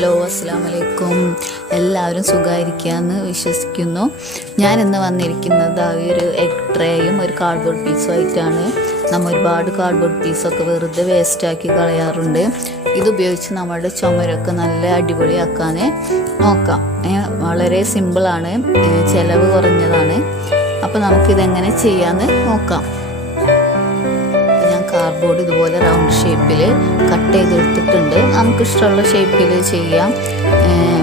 Hello അസ്സലാമു അലൈക്കും. എല്ലാവരും സുഖമായിരിക്കാമെന്ന് വിശ്വസിക്കുന്നു. ഞാനിന്ന് വന്നിരിക്കുന്നത് ഒരു എഗ് ട്രേയും ഒരു കാർഡ്ബോർഡ് പീസും ആയിട്ടാണ്. നമ്മൾ ഒരുപാട് കാർഡ്ബോർഡ് പീസൊക്കെ വെറുതെ വേസ്റ്റാക്കി കളയാറുണ്ട്. ഇതുപയോഗിച്ച് നമ്മുടെ ചുമരൊക്കെ നല്ല അടിപൊളിയാക്കാൻ നോക്കാം. വളരെ സിമ്പിളാണ്, ചിലവ് കുറഞ്ഞതാണ്. അപ്പോൾ നമുക്കിതെങ്ങനെ ചെയ്യാമെന്ന് നോക്കാം. കാർഡ്ബോർഡ് ഇതുപോലെ റൗണ്ട് ഷേപ്പിൽ കട്ട് ചെയ്തെടുത്തിട്ടുണ്ട്. നമുക്കിഷ്ടമുള്ള ഷേപ്പിൽ ചെയ്യാം,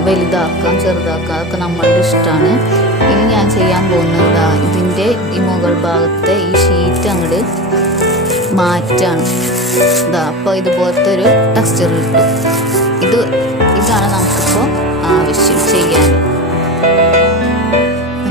വലുതാക്കാം ചെറുതാക്കാം, അതൊക്കെ നമ്മളുടെ ഇഷ്ടമാണ്. ഇനി ഞാൻ ചെയ്യാൻ പോകുന്നത് ഇതിൻ്റെ ഈ മുകൾ ഭാഗത്തെ ഈ ഷീറ്റ് അങ്ങോട്ട് മാറ്റാണ്. അപ്പോൾ ഇതുപോലത്തെ ഒരു ടെക്സ്ചർ കിട്ടും. ഇതാണ് നമുക്കിപ്പോൾ ആവശ്യം ചെയ്യാൻ.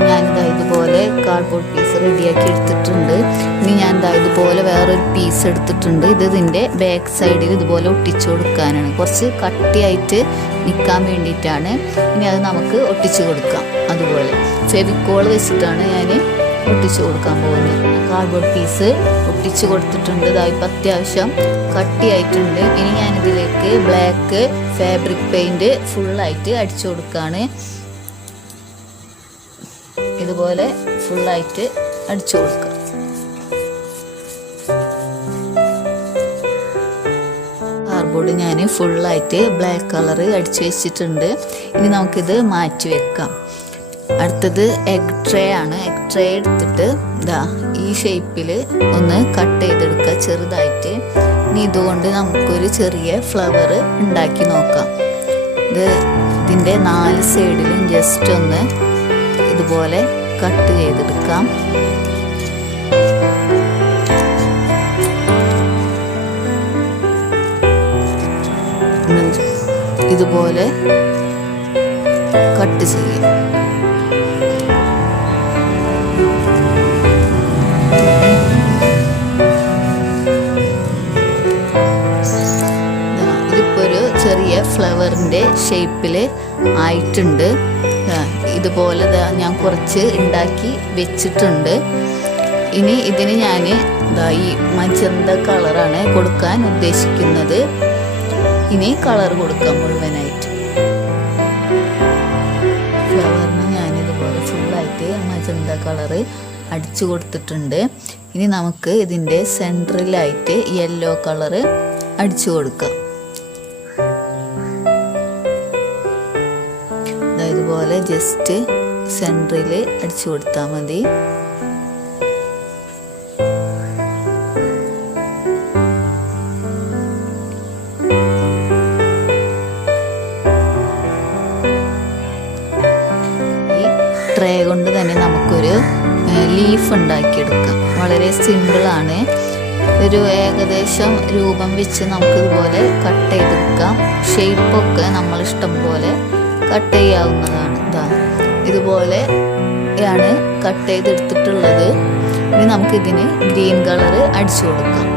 ഞാനിതാ ഇതുപോലെ കാർഡ്ബോർഡ് പീസ് റെഡിയാക്കി എടുത്തിട്ടുണ്ട്. ഇനി ഞാൻ ഇതുപോലെ വേറൊരു പീസ് എടുത്തിട്ടുണ്ട്. ഇതിൻ്റെ ബാക്ക് സൈഡിൽ ഇതുപോലെ ഒട്ടിച്ചു കൊടുക്കാനാണ്, കുറച്ച് കട്ടിയായിട്ട് നിൽക്കാൻ വേണ്ടിയിട്ടാണ്. ഇനി അത് നമുക്ക് ഒട്ടിച്ചു കൊടുക്കാം. അതുപോലെ ഫെവിക്കോൾ വെച്ചിട്ടാണ് ഞാൻ ഒട്ടിച്ചു കൊടുക്കാൻ പോകുന്നത്. കാർഡ്ബോർഡ് പീസ് ഒട്ടിച്ചു കൊടുത്തിട്ടുണ്ട്. ഇപ്പം അത്യാവശ്യം കട്ടിയായിട്ടുണ്ട്. ഇനി ഞാനിതിലേക്ക് ബ്ലാക്ക് ഫാബ്രിക് പെയിൻറ് ഫുള്ളായിട്ട് അടിച്ചു കൊടുക്കുകയാണ്. ഇതുപോലെ ഫുള്ളായിട്ട് അടിച്ചു കൊടുക്കുക. കാർഡ്ബോർഡ് ഞാൻ ഫുള്ളായിട്ട് ബ്ലാക്ക് കളർ അടിച്ചു വെച്ചിട്ടുണ്ട്. ഇനി നമുക്കിത് മാറ്റി വെക്കാം. അടുത്തത് എഗ് ട്രേ ആണ്. എഗ് ട്രേ എടുത്തിട്ട് ഈ ഷേപ്പിൽ ഒന്ന് കട്ട് ചെയ്തെടുക്കുക ചെറുതായിട്ട്. ഇനി ഇതുകൊണ്ട് നമുക്കൊരു ചെറിയ ഫ്ലവർ ഉണ്ടാക്കി നോക്കാം. ഇതിൻ്റെ 4 സൈഡിലും ജസ്റ്റ് ഒന്ന് ഇതുപോലെ കട്ട് ചെയ്തെടുക്കാം. ഇതുപോലെ കട്ട് ചെയ്യാം. ഇതിപ്പോ ഒരു ചെറിയ ഫ്ലവറിന്റെ ഷേപ്പിൽ ആയിട്ടുണ്ട്. ഇതുപോലെ ഞാൻ കുറച്ച് ഉണ്ടാക്കി വെച്ചിട്ടുണ്ട്. ഇനി ഇതിന് ഞാൻ ഈ മജന്ത കളറാണ് കൊടുക്കാൻ ഉദ്ദേശിക്കുന്നത്. ഇനി കളർ കൊടുക്കാം മുഴുവനായിട്ട്. ഫ്ലവറിന് ഞാനിതുപോലെ ഫുള്ളായിട്ട് മജന്ത കളറ് അടിച്ചു കൊടുത്തിട്ടുണ്ട്. ഇനി നമുക്ക് ഇതിൻ്റെ സെൻട്രലായിട്ട് യെല്ലോ കളറ് അടിച്ചു കൊടുക്കാം. ഇതുപോലെ ജസ്റ്റ് സെൻട്രൽ അടിച്ചു കൊടുത്താൽ മതി. ഈ ട്രേ കൊണ്ട് തന്നെ നമുക്കൊരു ലീഫ് ഉണ്ടാക്കിയെടുക്കാം. വളരെ സിമ്പിളാണ്. ഒരു ഏകദേശം രൂപം വെച്ച് നമുക്കിതുപോലെ കട്ട് ചെയ്തെടുക്കാം. ഷേപ്പൊക്കെ നമ്മളിഷ്ടം പോലെ കട്ട് ചെയ്യാവുന്നതാണ്. ഇതുപോലെയാണ് കട്ട് ചെയ്തെടുത്തിട്ടുള്ളത്. ഇനി നമുക്കിതിന് ഗ്രീൻ കളറ് അടിച്ചു കൊടുക്കാം.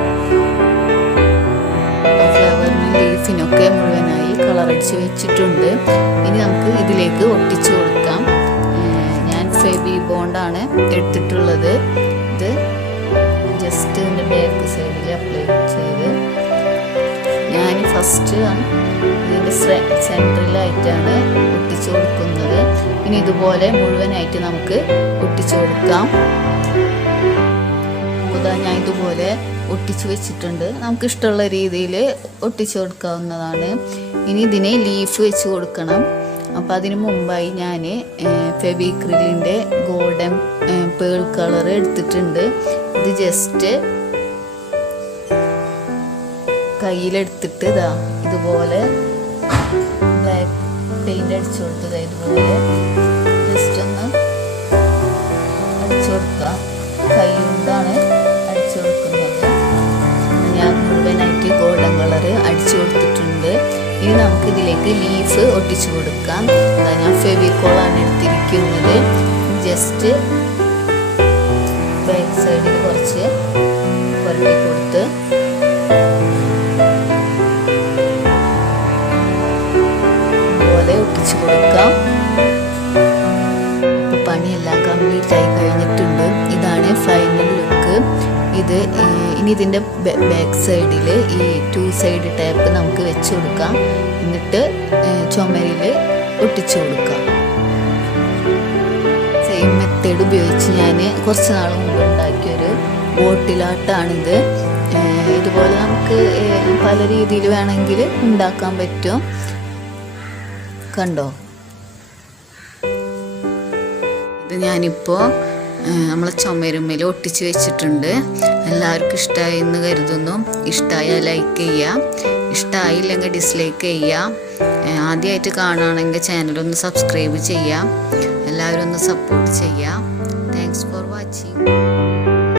ഫ്ലവറിനും ലീഫിനൊക്കെ മുഴുവനായി കളർ അടിച്ച് വെച്ചിട്ടുണ്ട്. ഇനി നമുക്ക് ഇതിലേക്ക് ഒട്ടിച്ചു കൊടുക്കാം. ഞാൻ ഫെവി ബോണ്ടാണ് എടുത്തിട്ടുള്ളത്. ഇത് ജസ്റ്റ് ഇതിൻ്റെ ബാക്ക് സൈഡിൽ അപ്ലൈ ചെയ്ത് ഞാൻ ഫസ്റ്റ് ഇതിൻ്റെ സെൻട്രലായിട്ടാണ് ഒട്ടിച്ചു കൊടുക്കുന്നത്. ഇനി ഇതുപോലെ മുഴുവനായിട്ട് നമുക്ക് ഒട്ടിച്ചു കൊടുക്കാം. ഞാൻ ഇതുപോലെ ഒട്ടിച്ചു വെച്ചിട്ടുണ്ട്. നമുക്ക് ഇഷ്ടമുള്ള രീതിയിൽ ഒട്ടിച്ചു കൊടുക്കാവുന്നതാണ്. ഇനി ഇതിന് ലീഫ് വെച്ച് കൊടുക്കണം. അപ്പം അതിന് മുമ്പായി ഞാൻ ഫെവിക്രിലിൻ്റെ ഗോൾഡൻ പേൾ കളർ എടുത്തിട്ടുണ്ട്. ഇത് ജസ്റ്റ് കയ്യിലെടുത്തിട്ട് ഇതുപോലെ ബ്ലാക്ക് പെയിന്റ് അടിച്ചു കൊടുത്തത് ഇതുപോലെ ജസ്റ്റ് ഒന്ന് അടിച്ചു കൊടുക്കാം. കൈ കൊണ്ടാണ് അടിച്ചു കൊടുക്കുന്നത്. ഞാൻ മുഴുവനായിട്ട് ഗോൾഡൻ കളറ് അടിച്ചു കൊടുത്തിട്ടുണ്ട്. ഇനി നമുക്ക് ഇതിലേക്ക് ലീഫ് ഒട്ടിച്ചു കൊടുക്കാം. ഞാൻ ഫെവിക്കോളാണ് എടുത്തിരിക്കുന്നത്. ജസ്റ്റ് ബാക്ക് സൈഡിൽ കുറച്ച് പുരട്ടി കൊടുത്ത് ഒട്ടിച്ചു കൊടുക്കാം. പണിയെല്ലാം കംപ്ലീറ്റ് ആയി കഴിഞ്ഞിട്ടുണ്ട്. ഇതാണ് ഫൈനൽ ലുക്ക്. ഇനി ഇതിൻ്റെ ബാക്ക് സൈഡിൽ ഈ 2 സൈഡ് ടാപ്പ് നമുക്ക് വെച്ച് കൊടുക്കാം. എന്നിട്ട് ചുമരിൽ ഒട്ടിച്ചു കൊടുക്കാം. സെയിം മെത്തേഡ് ഉപയോഗിച്ച് ഞാൻ കുറച്ച് നാൾ മുമ്പ് ഉണ്ടാക്കിയൊരു ബോട്ടിലാട്ടാണിത്. ഇതുപോലെ നമുക്ക് പല രീതിയിൽ വേണമെങ്കിൽ ഉണ്ടാക്കാൻ പറ്റും. കണ്ടോ, ഇത് ഞാനിപ്പോൾ നമ്മളെ ചുമരുമ്മേൽ ഒട്ടിച്ച് വെച്ചിട്ടുണ്ട്. എല്ലാവർക്കും ഇഷ്ടമായി എന്ന് കരുതുന്നു. ഇഷ്ടമായാൽ ലൈക്ക് ചെയ്യുക, ഇഷ്ടമായില്ലെങ്കിൽ ഡിസ്ലൈക്ക് ചെയ്യുക. ആദ്യമായിട്ട് കാണുകയാണെങ്കിൽ ചാനലൊന്ന് സബ്സ്ക്രൈബ് ചെയ്യുക. എല്ലാവരും ഒന്ന് സപ്പോർട്ട് ചെയ്യുക. Thanks for watching.